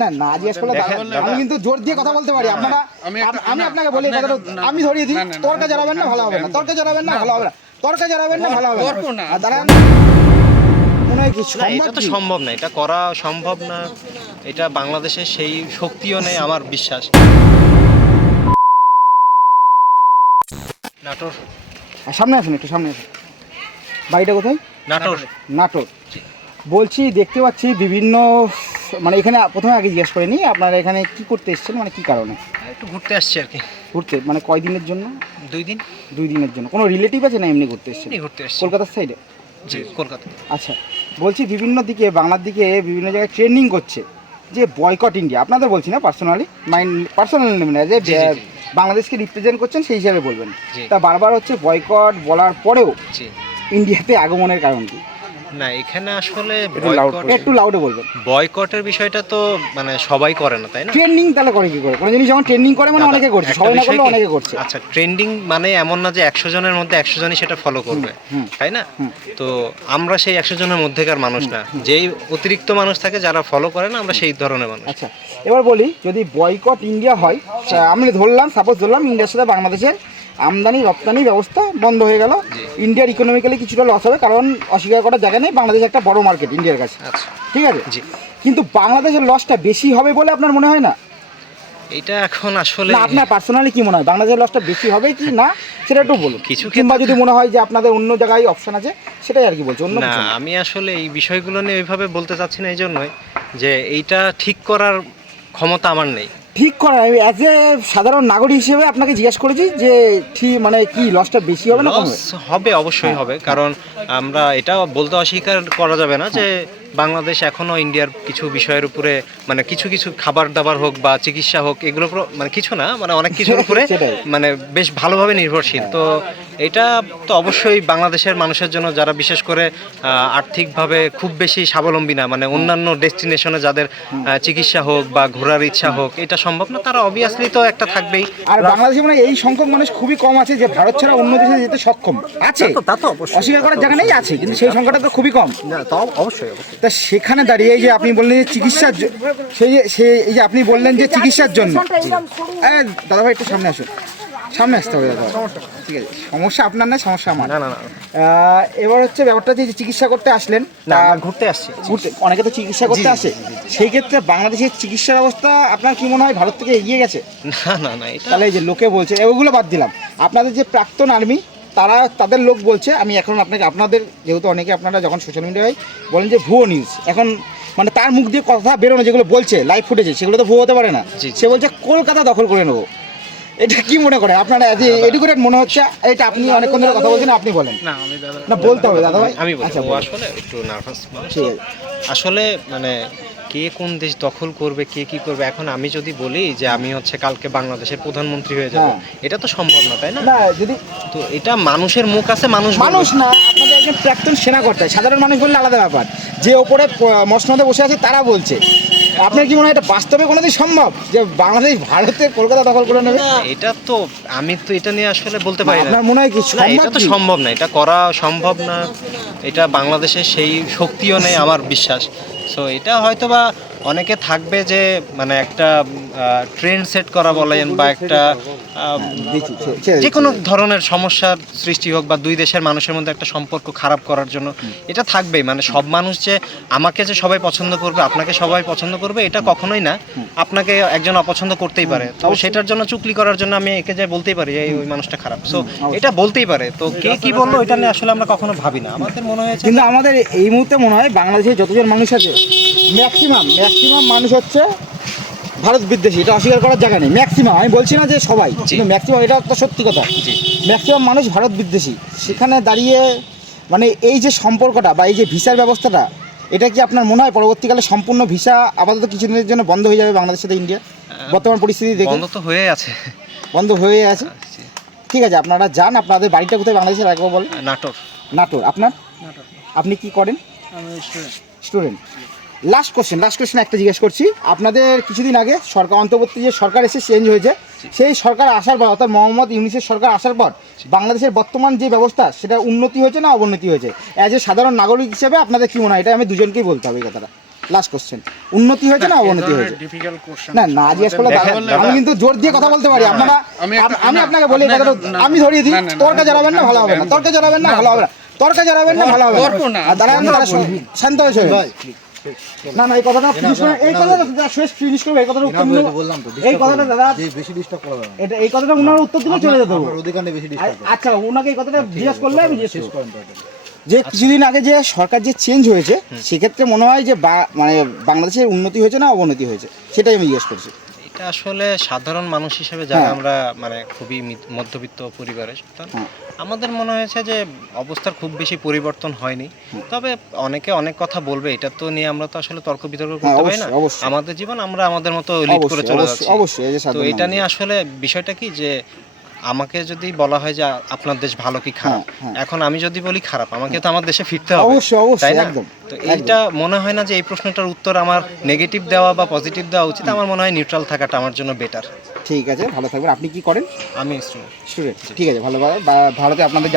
না না জিজ্ঞেস করলে আমি কিন্তু জোর দিয়ে কথা বলতে পারি। আপনারা আমি আপনাকে বলি কথাটা আমি ধরিয়ে দিই, তর্কে জড়াবেন না ভালো হবে না, তর্কে জড়াবেন না ভালো হবে না, তর্কে জড়াবেন না ভালো হবে না। আর দাঁড়ান মনে হয় কি এটা তো সম্ভব না, এটা করা সম্ভব না, এটা বাংলাদেশের সেই শক্তিও নেই আমার বিশ্বাস। নাটোর। সামনে আসুন, একটু সামনে আসুন। বাড়িটা কোথায়? নাটোর। নাটোর। বলছি দেখতে পাচ্ছি বিভিন্ন মানে এখানে প্রথমে আগে জিজ্ঞেস করে নিই আপনারা এখানে কি করতে এসেছেন, মানে কি কারণে? একটু ঘুরতে আসছি আর কি। ঘুরতে মানে কয় দিনের জন্য? 2 দিন। 2 দিনের জন্য। কোনো রিলেটিভ আছে না এমনি ঘুরতে এসেছেন? এমনি ঘুরতে আসছি। কলকাতার সাইডে? জি, কলকাতা। আচ্ছা, বলছি বিভিন্ন দিকে বাংলার দিকে বিভিন্ন জায়গায় ট্রেন্ডিং করছে যে বয়কট ইন্ডিয়া। আপনাদের বলছি না পার্সোনালি, পার্সোনালি নেবেন না, যে বাংলাদেশকে রিপ্রেজেন্ট করছেন সেই হিসাবে বলবেন। তা বারবার হচ্ছে বয়কট বলার পরেও ইন্ডিয়াতে আগমনের কারণ কি? না এখানে আসলে একটু লাউডে বলবেন। বয়কটের বিষয়টা তো মানে সবাই করে না, তাই না? ট্রেন্ডিং তাহলে করে কি করে? কোনো জিনিস যখন ট্রেন্ডিং করে মানে অনেকে করছে, সবাই না করলে অনেকে করছে। আচ্ছা, ট্রেন্ডিং মানে এমন না যে 100 জনের মধ্যে 100 জনই সেটা ফলো করবে, তাই না? তো আমরা সেই 100 জনের মধ্যেকার মানুষ না, যেই অতিরিক্ত মানুষ থাকে যারা ফলো করে না, আমরা সেই ধরনের মানুষ। আচ্ছা, এবার বলি যদি বয়কট ইন্ডিয়া হয়, আমি ধরলাম সাপোজ ধরলাম ইন্ডিয়ার সাথে বাংলাদেশের আমদানি রপ্তানি ব্যবস্থা বন্ধ হয়ে গেল, ইন্ডিয়ার ইকোনমিক্যালি কিছুটা লস হবে, কারণ অস্বীকার করার জায়গা নেই, বাংলাদেশ একটা বড় মার্কেট ইন্ডিয়ার কাছে। আচ্ছা, ঠিক আছে, কিন্তু বাংলাদেশের লসটা বেশি হবে বলে আপনার মনে হয় না? এটা এখন আসলে আপনার পার্সোনালি কি মনে হয় বাংলাদেশের লসটা বেশি হবে কি না সেটা একটু বলুন। কিছু কিংবা যদি মনে হয় যে আপনাদের অন্য জায়গায় অপশন আছে সেটাই আর কি বলছি, অন্য না। আমি আসলে এই বিষয়গুলো নিয়ে ওইভাবে বলতে চাচ্ছি না, এই জন্যই যে এইটা ঠিক করার ক্ষমতা আমার নেই। ঠিক করা অ্যাজ এ সাধারণ নাগরিক হিসেবে আপনাকে জিজ্ঞেস করেছি যে ঠিক মানে কি লসটা বেশি হবে না কম হবে? অবশ্যই হবে, কারণ আমরা এটা বলতে অস্বীকার করা যাবে না যে বাংলাদেশ এখনও ইন্ডিয়ার কিছু বিষয়ের উপরে মানে কিছু কিছু খাবার দাবার হোক বা চিকিৎসা হোক, এগুলো মানে কিছু না মানে অনেক কিছুর উপরে মানে বেশ ভালোভাবে নির্ভরশীল। তো এটা তো অবশ্যই বাংলাদেশের মানুষের জন্য যারা বিশেষ করে আর্থিকভাবে খুব বেশি স্বাবলম্বী না, মানে অন্যান্য ডেস্টিনেশনে যাদের চিকিৎসা হোক বা ঘোরার ইচ্ছা হোক এটা সম্ভব না, তারা অবভিয়াসলি তো একটা থাকবেই। আর বাংলাদেশে মানে এই সংখ্যক মানুষ খুবই কম আছে যে ভারত ছাড়া অন্য দেশে যেতে সক্ষম আছে, তা তো অস্বীকার করার জায়গা নেই, আছে, কিন্তু সেই সংখ্যাটা তো খুবই কম। অবশ্যই। তা সেখানে দাঁড়িয়ে এই যে আপনি বললেন যে চিকিৎসার এই যে আপনি বললেন যে চিকিৎসার জন্য, দাদা ভাই একটু সামনে আসুন, সামনে আসতে হবে দাদা। ঠিক আছে, সমস্যা আপনার না, সমস্যা আমার। না। এবার হচ্ছে ব্যাপারটা যে চিকিৎসা করতে আসলেন, না ঘুরতে আসছি। অনেকে তো চিকিৎসা করতে আসে, সেই ক্ষেত্রে বাংলাদেশের চিকিৎসা ব্যবস্থা আপনার কি মনে হয় ভারত থেকে এগিয়ে গেছে? না এটা তাহলে এই যে লোকে বলছে, এগুলো বাদ দিলাম, আপনাদের যে প্রাক্তন আর্মি তাদের লোক বলছে, আমি এখন আপনাদের যেহেতু অনেকে আপনারা যখন সোশ্যাল মিডিয়ায় বলেন যে ভুয়ো নিউজ, এখন মানে তার মুখ দিয়ে কথা বেরোনো যেগুলো বলছে লাইভ ফুটেজে সেগুলো তো ভুয়ো হতে পারে না। সে বলছে কলকাতা দখল করে নেবো। এটা কি মনে করে আপনারা এডুকেটেড মনে হচ্ছে? এটা আপনি অনেকক্ষণ ধরে কথা বলছেন, আপনি বলেন। না বলতে হবে দাদা ভাই, আমি আচ্ছা আসলে একটু নার্ভাস। আসলে মানে কে কোন দেশ দখল করবে, কে কি করবে, এখন আমি যদি বলি যে আমি হচ্ছে কালকে বাংলাদেশের প্রধানমন্ত্রী হয়ে যাব, এটা তো সম্ভব না, তাই না? যদি তো এটা মানুষের মুখ আছে, মানুষ না, আপনাদের একজন প্রাক্তন সেনাকর্তা, সাধারণ মানুষ বললে আলাদা ব্যাপার, যে ওপরে মসনদে বসে আছে তারা বলছে। আপনার কি মনে হয় এটা বাস্তবে কোনোদিন সম্ভব যে বাংলাদেশ ভারতে কলকাতা দখল করে নেবে? এটা তো আমি তো এটা নিয়ে আসলে বলতে পারি না। আপনার মনে হয় কি এটা তো সম্ভব না, এটা করা সম্ভব না, এটা বাংলাদেশের সেই শক্তিও নেই আমার বিশ্বাস। সো এটা হয়তো বা অনেকে থাকবে যে মানে একটা ট্রেন্ড সেট করা বলেন বা একটা যে কোনো ধরনের সমস্যার সৃষ্টি হোক বা দুই দেশের মানুষের মধ্যে একটা সম্পর্ক খারাপ করার জন্য এটা থাকবেই। মানে সব মানুষ যে আমাকে যে সবাই পছন্দ করবে, আপনাকে সবাই পছন্দ করবে, এটা কখনোই না। আপনাকে একজন অপছন্দ করতেই পারে, তো সেটার জন্য চুগলি করার জন্য আমি একে যে বলতেই পারি যে ওই মানুষটা খারাপ। সো এটা বলতেই পারে, তো কে কি বললো এটা নিয়ে আসলে আমরা কখনো ভাবি না। আমাদের মনে হয়েছে, কিন্তু আমাদের এই মুহূর্তে মনে হয় বাংলাদেশে যতজন মানুষ আছে ম্যাক্সিমাম মানুষ হচ্ছে ভারত বিদ্বেষী, এটা অস্বীকার করার জায়গা নেই। ম্যাক্সিমাম, আমি বলছি না যে সবাই, কিন্তু ম্যাক্সিমাম, এটা তো সত্যি কথা, ম্যাক্সিমাম মানুষ ভারত বিদ্বেষী। সেখানে দাঁড়িয়ে মানে এই যে সম্পর্কটা বা এই যে ভিসার ব্যবস্থাটা, এটা কি আপনার মনে হয় পরবর্তীকালে সম্পূর্ণ ভিসা আপাতত কিছুদিনের জন্য বন্ধ হয়ে যাবে বাংলাদেশের সাথে ইন্ডিয়া বর্তমান পরিস্থিতি দেখে? বন্ধ তো হয়ে আছে, বন্ধ হয়ে আছে। ঠিক আছে, আপনারা যান, আপনাদের বাড়িটা কোথায় বাংলাদেশের একবার বলেন? নাটোর। আপনার? আপনি কি করেন? স্টুডেন্ট। লাস্ট কোশ্চেন একটা জিজ্ঞেস করছি, আপনাদের কিছুদিন আগে সরকার অন্তর্বর্তী যে সরকার এসে চেঞ্জ হয়েছে, সেই সরকার আসার পর অর্থাৎ মোহাম্মদ ইউনূসের সরকার আসার পর বাংলাদেশের বর্তমান যে ব্যবস্থা সেটা উন্নতি হয়েছে না অবনতি হয়েছে? অ্যাজ এ সাধারণ নাগরিক হিসেবে আপনাদের কি মনে হয়? এটা আমি দুজনকেই বলতে হবে এই কথাটা। লাস্ট কোশ্চেন, উন্নতি হয়েছে না অবনতি হয়েছে? ডিফিকাল্ট কোশ্চেন না না জিজ্ঞেস করলে আমি কিন্তু জোর দিয়ে কথা বলতে পারি। আপনারা আমি আপনাকে বলি এই কথাটা আমি ধরিয়ে দিই, তর্কে জড়াবেন না ভালো হবে না, তর্কে জড়াবেন না ভালো হবে না, তর্কে জড়াবেন না ভালো হবে না। আর দাঁড়ান শান্ত হয়েছে না না এই কথাটা ফিনিশ করে, এই কথাটা শেষ ফিনিশ করবে, এই কথাটা উত্তর দিলে বললাম তো এই কথাটা দাদা যে বেশি ডিস্টার্ব করা যাবে না। এটা এই কথাটা উনার উত্তর দিলে চলে যেত। আপনার অধিকার নেই বেশি ডিস্টার্ব করা। আচ্ছা ওনাকে এই কথাটা জিজ্ঞেস করলে আমি জিজ্ঞেস শেষ করব করেন তাড়াতাড়ি। যে কিছুদিন আগে যে সরকার যে চেঞ্জ হয়েছে সেক্ষেত্রে মনে হয় যে মানে বাংলাদেশের উন্নতি হয়েছে না অবনতি হয়েছে, সেটাই আমি জিজ্ঞেস করছি। এটা আসলে সাধারণ মানুষ হিসেবে যারা হ্যাঁ। আমরা মানে খুবই মধ্যবিত্ত পরিবারের সন্তান, হ্যাঁ। আমাদের মনে হয়েছে যে অবস্থার খুব বেশি পরিবর্তন হয়নি। তবে অনেকে অনেক কথা বলবে, এটা তো নিয়ে আমরা তো আসলে তর্ক বিতর্ক করতে পারি না। অবশ্যই, অবশ্যই। আমাদের জীবন আমরা আমাদের মতো লিড করে চলে যাচ্ছি। অবশ্যই এই যে তো সাধারণ এটা মানুষ। নিয়ে আসলে বিষয়টা কি যে আমাকে যদি বলা হয় যে আপনার দেশ ভালো কি খারাপ, হ্যাঁ। এখন আমি যদি বলি খারাপ, আমাকে তো আমার দেশে ফিরতে হবে, অবশ্যই, অবশ্যই, তাই না? একদম, তো এইটা মনে হয় না যে এই প্রশ্নটার উত্তর আমার নেগেটিভ দেওয়া বা পজিটিভ দেওয়া উচিত। আমার মনে হয় নিউট্রাল থাকাটা আমার জন্য বেটার। ঠিক আছে, ভালো থাকবেন। আপনি কি করেন? আমি স্টুডেন্ট। ঠিক আছে, ভালোভাবে ভারতে আপনাদের